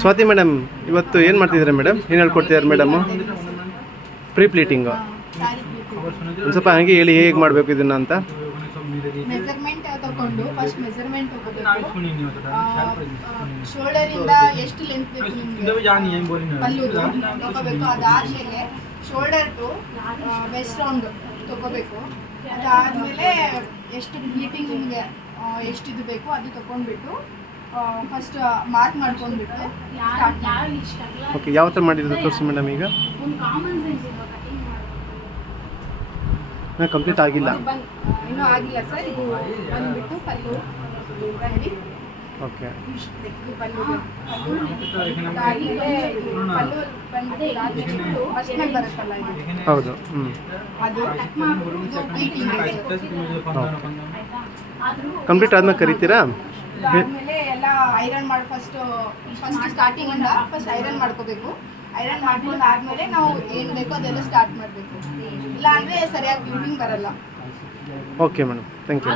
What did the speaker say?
Swati madam, ಇವತ್ತು ಏನು ಮಾಡ್ತಿದ್ದೀರಾ ಮೇಡಮ್? ಏನು ಹೇಳ್ಕೊಡ್ತಿದ್ದಾರೆ ಮೇಡಮು? ಪ್ರೀ ಪ್ಲೀಟಿಂಗು. ಒಂದು ಸ್ವಲ್ಪ ಹಾಗೆ ಹೇಳಿ ಹೇಗೆ ಮಾಡಬೇಕು ಇದನ್ನು ಅಂತ. ಮೆಜರ್ಮೆಂಟ್ ತಗೊಂಡು ಫಸ್ಟ್ ಮೆಜರ್ಮೆಂಟ್ ತಗೋಬೇಕು. ಶೋಲ್ಡರ್ ಇಂದ ಎಷ್ಟು ಲೆಂತ್ ಬೇಕು ನಿಮಗೆ ಪಲ್ಲು ತಗೋಬೇಕು. ಅದಾದ್ಮೇಲೆ ಶೋಲ್ಡರ್ ಟು ವೆಸ್ಟ್ ರೌಂಡ್ ತಗೋಬೇಕು. ಅದಾದ್ಮೇಲೆ ಎಷ್ಟು ಪ್ಲೀಟಿಂಗ್ ನಿಮಗೆ ಎಷ್ಟು ಇದು ಬೇಕು ಅದು ತಗೊಂಡ್ಬಿಟ್ಟು ಫಸ್ಟ್ ಮಾರ್ಕ್ ಮಾಡ್ಕೊಂಡ್ಬಿಟ್ಟು ಓಕೆ, ಯಾವ ಥರ ಮಾಡಿರೋದು ತೋರಿಸಿ ಮೇಡಮ್. ಈಗ ಕಂಪ್ಲೀಟ್ ಆಗಿಲ್ಲ, ಇನ್ನೂ ಆಗಿಲ್ಲ ಸರ್. ಇದು ಬಂದ್ಬಿಟ್ಟು ಪಲ್ಲು ರೆಡಿ. ಓಕೆ, ಪಲ್ಲು ಬರುತ್ತಲ್ಲ ಇದು, ಹೌದು. ಅದು ಕಂಪ್ಲೀಟ್ ಆದ್ಮೇಲೆ ಕರಿತೀರಾ? ಆದ್ಮೇಲೆ ಎಲ್ಲ ಐರನ್ ಮಾಡಿ ಫಸ್ಟ್ ಸ್ಟಾರ್ಟಿಂಗ್ ಇಂದ ಫಸ್ಟ್ ಐರನ್ ಮಾಡ್ಕೋಬೇಕು. ಐರನ್ ಮಾಡ್ಕೊಂಡು ಆದ್ಮೇಲೆ ನಾವು ಏನು ಬೇಕೋ ಅದೆಲ್ಲ ಸ್ಟಾರ್ಟ್ ಮಾಡಬೇಕು. ಇಲ್ಲ ಅಂದರೆ ಸರಿಯಾಗಿ ಬ್ಲೀಡಿಂಗ್ ಬರಲ್ಲ. Okay madam, thank you.